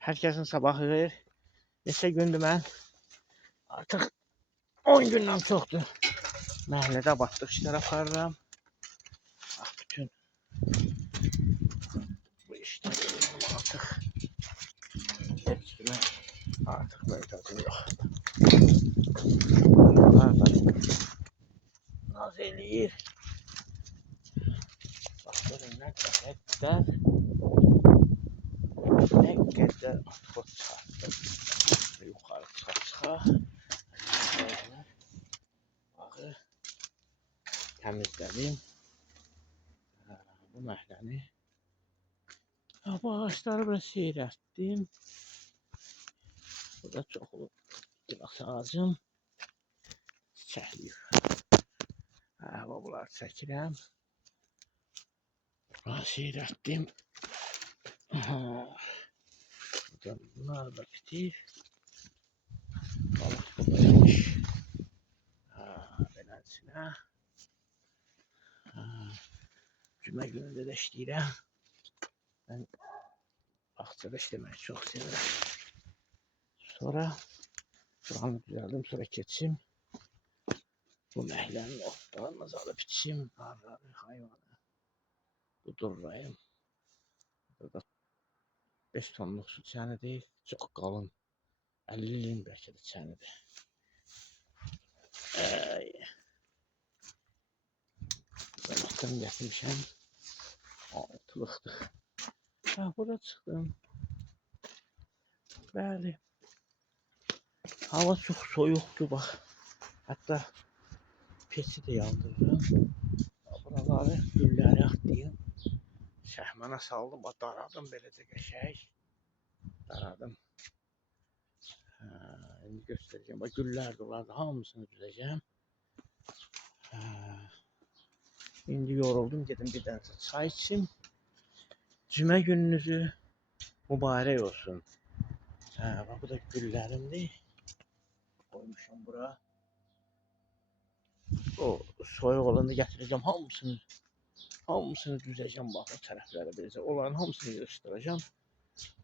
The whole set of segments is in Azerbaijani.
Herkesin sabahı xeyir. Neçə gündür mən artıq 10 gündən çoxdur. Məhəllədə batdıq işlər aparıram. Bax, bütün bu işlər artıq heç kimə artıq möhtacım yoxdur. Bunlar da naz eləyir. Bax, görün nə qədər atxot çıxartdım. Yuxarı çıxa. Bağı təmizlədim. Bu məhləni. Bu ağaçları biraz seyrəltdim. Burada çoxlu gilas ağacım çiçəkliyir. Bunları çəkirəm. Bunları seyrəltdim. Bunlar da bitir. Balıq buradaymış. Beləsinə. Cümə günündə də işləyirəm. Mən bağçada işləməyi çox sevirəm. Sonra buranı düzəldim, sonra keçim. Bu məhəllənin otlarını azalıb içim. Qarları, hayvanı. Budurlayım. Burada 5 tonluq su çənidir. Çox qalın. 50 ilin bəlkə də çənidir. Zaten gətirmişəm. Altılıqdır. Bura çıxdım. Bəli. Hava çox soyuqdur, bax. Hətta peçi də yandırıram. Buraları, gülləri atlayım. Şəhmana saldım, daradım beləcə qəşəng. Daradım. İndi göstərəcəm. Bax, güllər də olardı, hamısını düzəcəm. İndi yoruldum, gedim bir dənə çay içim. Cümə gününüzü mübarək olsun. Bax, bu da güllərimdir. Qoymuşam bura. O soyuq olanda gətirəcəm hamısını düzəcəm, bax, o tərəflərə beləcə. Onların hamısını yığışdıracam.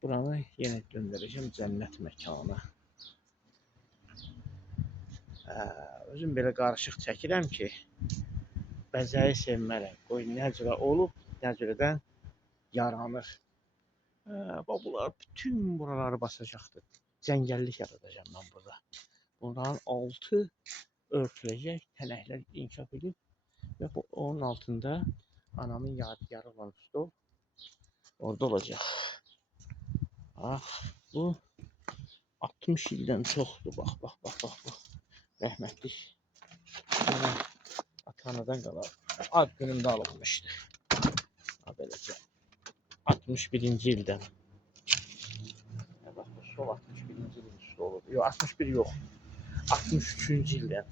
Buranı yenə döndürəcəm cənnət məkanı. Özüm belə qarışıq çəkirəm ki, bəzəyi sevmərəm. Qoy nə cürə olub, nə cürədən yaranır. Bunlar bütün buraları basacaqdır. Cəngəllik yaradacağım mən burada. Bunların altı örtüləcək, tənəklər inkişaf edib və onun altında anamın yadigarı olan stol orada olacaq. Bu 60 ildən çoxdur. Bax. Rəhmətlik. Ata-anadan qalar. Ad günümdə alınmışdı. Beləcə. 61-ci ildən. Bax, bu stol 61-ci ilin stoludur. Yox, 61 yox. 63-cü ildən.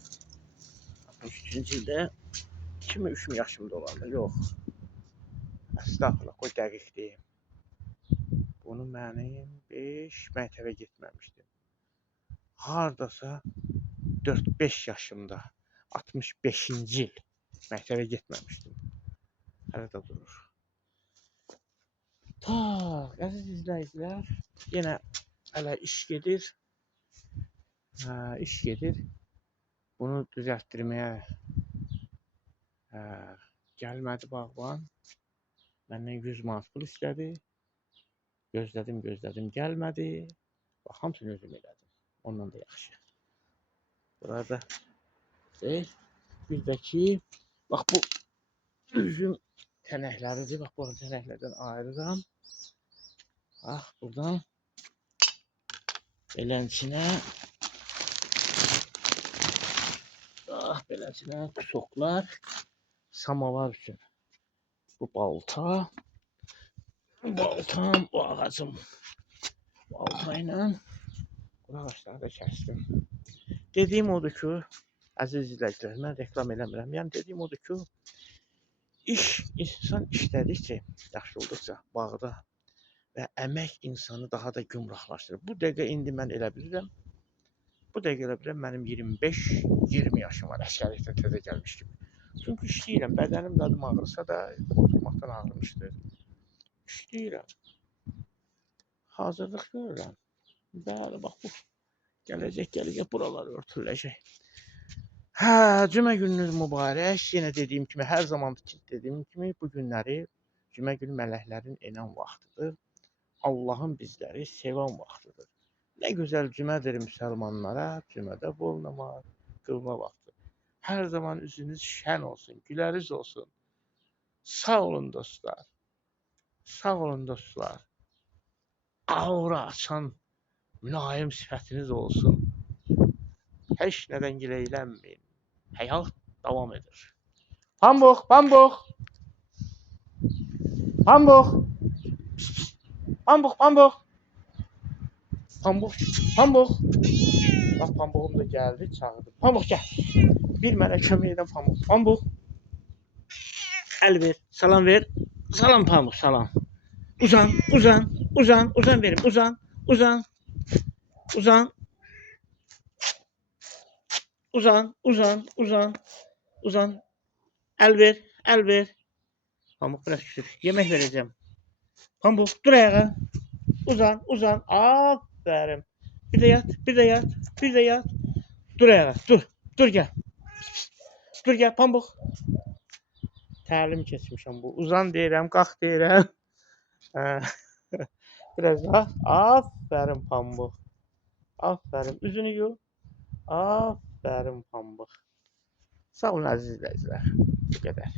63-cü ildə 2-3 yaşımda olanda. Yox. Əstəğfurullah, qoy dəqiq deyim. Bunu mənim 5 məktəbə getməmişdim. Hardasa 4-5 yaşımda 65-ci il məktəbə getməmişdim. Hələ də durur. Əziz izləyicilər, yenə hələ iş gedir. İş gedir. Bunu düzəltdirməyə gəlmədi bağban. Məndən 100 manat pul istədi. Gözlədim, gəlmədi. Bax, hamısını özüm elədim. Ondan da yaxşı. Burada bir də ki, bax, bu üzüm tənəkləridir. Bax, bu tənəklərdən ayırıram. Bax, buradan belənçinə tuşoklar, samavar üçün. Bu balta. Baltam, bu ağacım. Balta ilə bu ağaçları da kəsdim. Dediyim odur ki, əziz izləyicilər, mən reklam eləmirəm. Yəni, dediyim odur ki, insan işlədikcə, yaxşı olduqca bağda və əmək insanı daha da gümrahlaşdırır. Bu dəqiqə indi mən elə bilirəm. Bu dəqiqə elə bilirəm, mənim 25-20 yaşım var, əskərlikdən təzə gəlmiş kimi. Çünki işləyirəm, bədənim dadım ağrısa da, oturmaqdan ağrımışdır. İşləyirəm. hazırlıq görürəm. Bəli, bax bu gələcək buralar örtüləcək. Hə, cümə gününüz mübarək. Yenə dediyim kimi, hər zaman dediyim kimi bu günləri cümə günü mələklərin enən vaxtıdır. Allahın bizləri sevən vaxtıdır. Nə gözəl cümədir müsəlmanlara, cümədə bol namaz qılma vaxtı. Hər zaman üzünüz şən olsun, güləriz olsun. Sağ olun dostlar. Sağ olun dostlar. Aura açan mülayim sifətiniz olsun. Heç nədən gileylənməyin. Həyat davam edir. Pambıq, pambıq. Pambıq. Pambıq, pambıq. Pambıq, pambıq. Bax, pambığım da gəldi, çağırdı. Pambıq, gəl. Bir mənə kömək edən pambıq. Pambıq. Əl ver, salam ver. Salam pambıq, salam. Uzan, uzan, uzan, uzan verim, uzan, uzan, uzan. Uzan, uzan, uzan, uzan. Əl ver, əl ver. Pambıq biraz küçük. Yemək verəcəm. Pambıq, dur ayağa. Uzan, uzan. Aferin. Bir de yat, bir de yat, bir de yat. Dur ayağa, dur. Dur gel. Dur gel pambıq. Təlim keçmişəm bu. Uzan deyirəm, qalx deyirəm. Biraz daha. Aferin pambıq. Aferin. Üzünü yu. Aferin pambıq. Sağ olun əziz izləyicilər. Bu qədər.